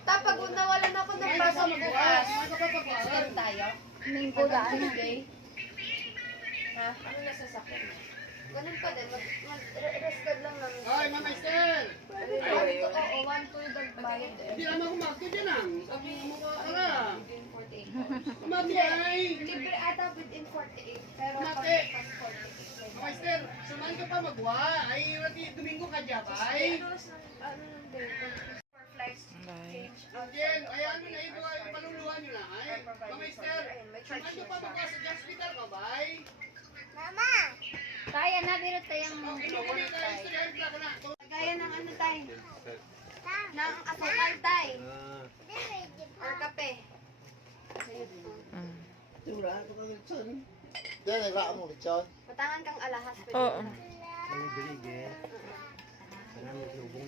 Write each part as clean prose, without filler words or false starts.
Tapag nawalan ako ng pasok bukas. Extend tayo. Minggo daan. Ha? Ano nasasakyan mo? Ganun pa din. Mag-rest lang namin. Hoy, Mama Estel! Oo, 1-2 dagbayad eh. Hindi naman kumakto dyan ah. Sabi mo ka ala. Within 48 Mati ay! Libre ata within 48. Pero Mati! pas 48. Mama Estel, samahan ka pa magwa. Ay, Domingo ka dyan, bay. Ano ng day? For flights change out. Jen, ay ano na ito, paluluhan nyo na. Ay, Mama Estel, samahan ka pa magwa sa hospital ka, bay. Kaya na, pero tayong Inukunin ka na, istoryahan ka na. Gaya ng ano tayo? Ng asukal tayo. Or kape. Diyan, nagraan mo, Richon. Patangan kang alahas. Oo.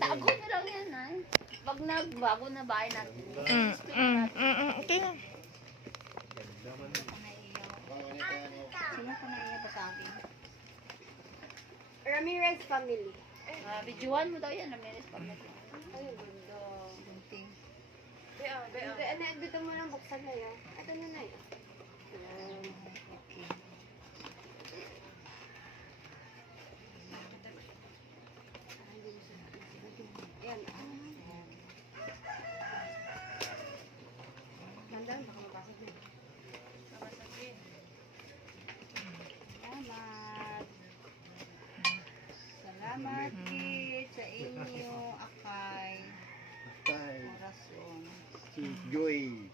tago na lang yan, ay. Pag nagbago na bahay natin. Okay nga. Sino ko na iya ba sa akin? Ramirez family. Videoan mo daw yan, Ramirez family. Ay, gundo. Bunting. Hindi, ano, mo lang buksan na yan. Ito na yun. Okay. Yan. Nandan, baka mabasag na. Salamat. Salamat, kid, sa inyo, akay. Tay, Orason. si Joy.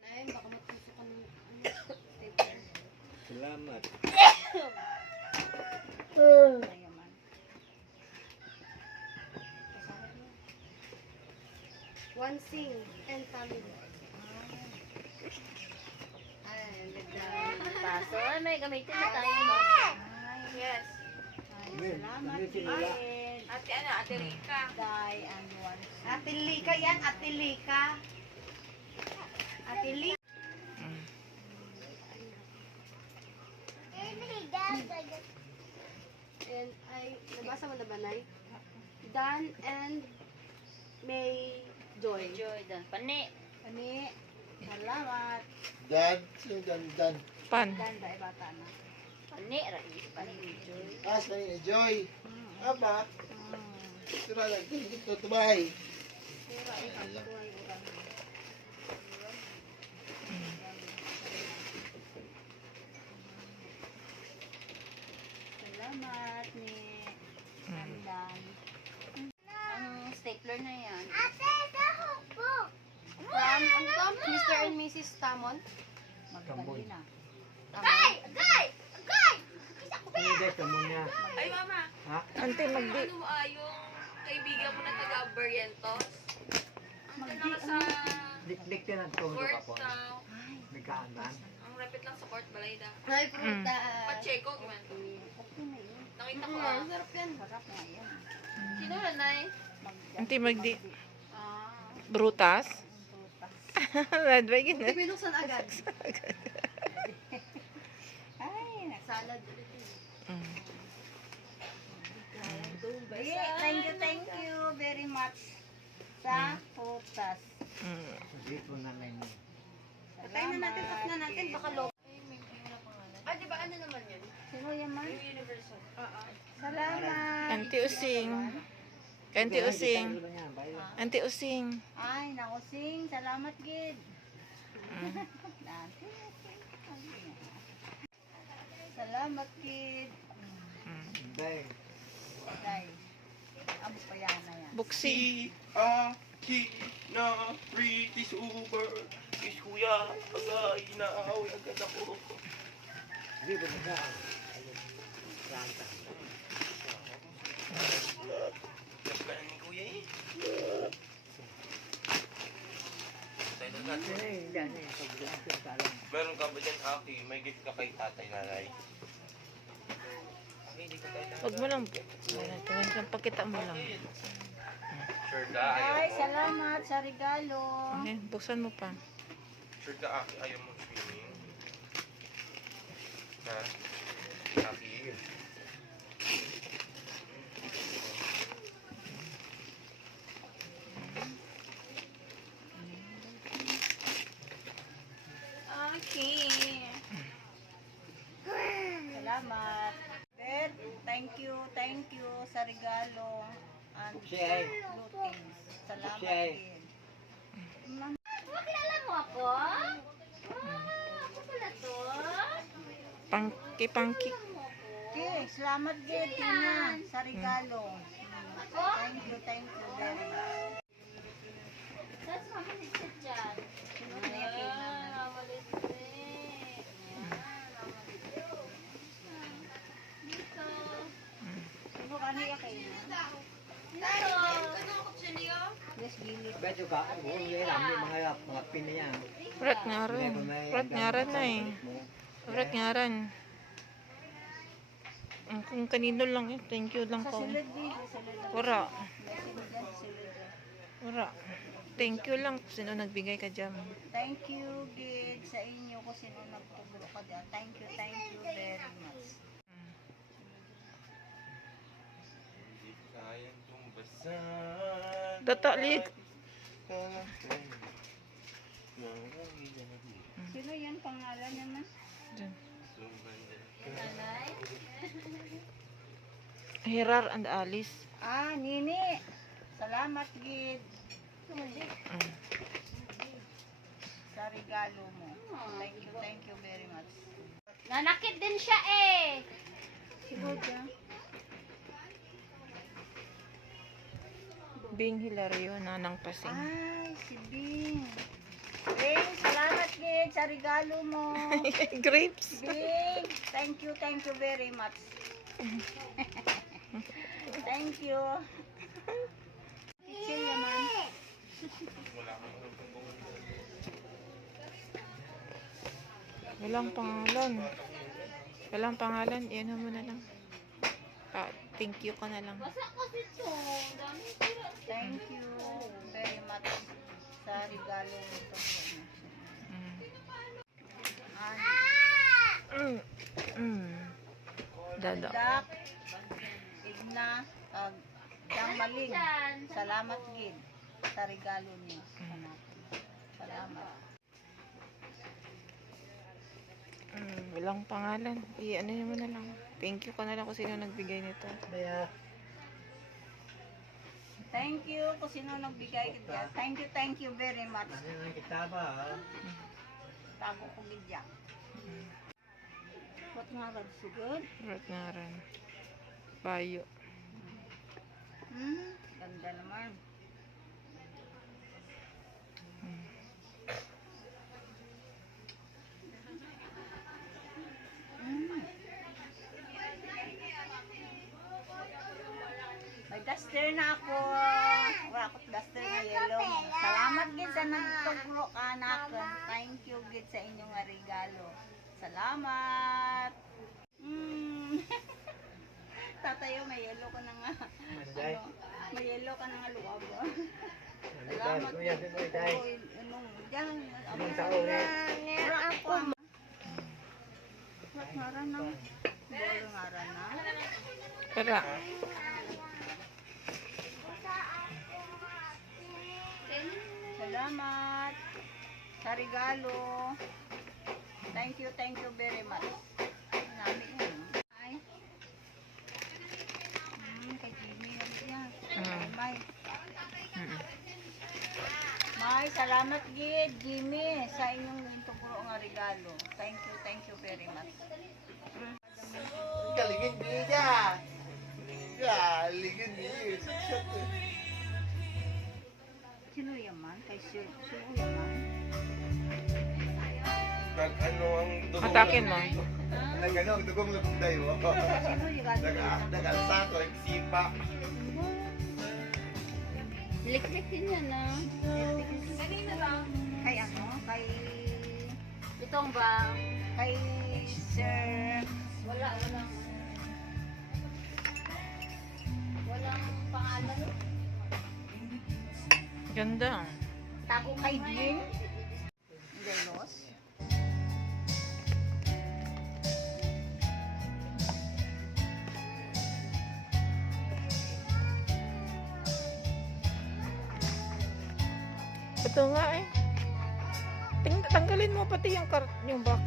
Nay, baka matusok ka ng paper. Salamat. Mayaman. One sing and family. Ay, ganda. Paso, ay, may gamitin na tayo. Yes. Salamat, kid. Ate ano, Ate Rika. Day and one. Ate Lika yan, Ate Lika. Ate Lika. And ay, nabasa mo na ba, Nay? Dan and May Joy. Joy, dan. Pani. Pani. Salamat. Dan, sino Dan? Dan. Pan. Dan, dahil bata na. Pani, rais. Pani, Joy. As na ni Joy. Aba, Hmm. sira lang. Dito, tumay. Sira, ay, kapto ay urang. Salamat ni Sandan. Ang stapler na yan. From, ano to? Mr. and Mrs. Tamon. Magdali na. Ay, mama. Ante, magdi. Ano yung kaibigan mo na taga-Barrientos? Ang na sa Dik-dik din ang tulo court ka po. sa... May kaanan. Ang rapid lang sa court, balay na. Ay, fruta. Pacheco, gumano. Okay na yun. Nakita ko Sarap yan. Sarap nga yan. Sino na, Nay? Ante, magdi. Ah. Brutas. Radway gina. Hindi binuksan agad. Ay, Salad. thank you very much sa putas. Dito na lang yun. Patay na natin, off na natin. Baka low. Ay, di ba ano naman yun? Sino yan man? Yung universal. Oo. Salamat. Ante Using. Ante Using. Ante Using. Ay, nakusing. Salamat, Gid. Salamat, Kid. Dahil. Day. Abo pa yan na yan. Buksi. na British Uber is kuya agay na away agad ako. Hindi ba na Ranta. Nagkaan ni kuya eh. Tayo na natin. Meron ka ba dyan, Aki? May gift ka kay tatay, nanay. Aki, hindi ko tayo na. Huwag mo lang. Pakita mo lang. Sure ka, ayaw Ay, mo. salamat sa regalo. Okay, buksan mo pa. Sure ka, Aki, ayaw mo swimming. Ha? Aki. you sa regalo. And Siya. greetings. Salamat Siya. din. Kilala mo ako? Ako pala to. Pangki-pangki. Okay, salamat din Tina sa regalo. Thank you very much. That's mamalit siya dyan. Sino na yung kailangan? Mamalit dito. Sino ka niya kailangan? Yes, gilid. Beto ka ako. Ngayon lang, may mga pina yan. Urat nga rin. Urat nga rin na eh. Urat nga rin. Kung kanino lang eh. Thank you lang Sa po. silid din. Sa silid lang. Wala. Silid yan, silid yan. Wala. Thank you lang kung sino nagbigay ka dyan. Thank you, Gid, sa inyo kung sino nagtugro ka dyan. Thank you very much. Kayang tumbasan. Data, lig. Sino yan? Pangalan naman? Dyan. Hirar and Alice. Ah, Nini. Salamat, Gid. Sa regalo mo. Thank you very much. Nanakit din siya eh. Siguro dyan. Bing Hilario, Nanang Pasing. Ay, si Bing. Bing, salamat, Gid, sa regalo mo. Grapes. Bing, thank you very much. Thank you. Kitchen naman. Walang pangalan. Walang pangalan. Iyan mo na lang. Thank you ka na lang. Thank you very much sa regalo nito. Dada. Dak, Igna, Dang Maling. Salamat, Gid, sa regalo niyo. Salamat. Walang pangalan. Ano mo na lang. Thank you ka na lang kung sino nagbigay nito. Kaya, Thank you kung sino nagbigay kita. Thank you very much. ano yung kita ba? Tago ko gidya. What nga rad sugod? Urat nga rin. Bayo. Ganda naman. May duster na ako. Wala akong duster na yellow. Salamat gid sa nagtugro ka nakin. Thank you gid sa inyong nga regalo. Salamat. Tatayo, may yellow ka na nga. Manday. May yellow ka na nga luwag. Salamat. Kuya, sino day? Anong dyan? Anong taon eh? Wala ako. Wala ngaran na. Bolo ngaran na. Para. Salamat sa regalo. Thank you very much. Marami yan. Ay. Kay Jimmy yan. May. May, salamat gid Jimmy sa inyong tugro nga regalo. Thank you very much. Galingan niya. Galingan niya. Sino yaman? Kay Sir. Sino yaman? Ano ang dugo? Atakin mo. Nagano, dugong lupday mo. Sino yung Nagalsa ko, sipa. Liklik din yan ah. Kanina lang. Kay ano? Kay... Itong ba? Kay Sir... Walang pangalan. Ganda. Tago kay Jean. Delos. Ito nga eh. Tanggalin mo pati yung box.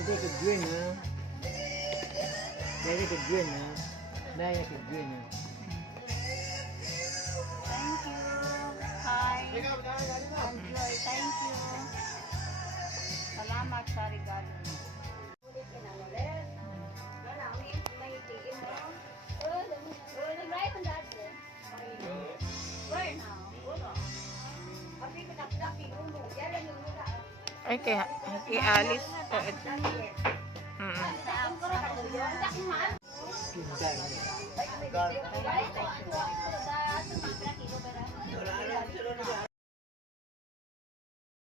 Hindi ka green ha. Hindi ka green ha. Hindi ka green ha. Thank you. Hi. Enjoy. Thank you. Salamat sa regalo mo. Ay, kaya, kay Alice. Pinsan.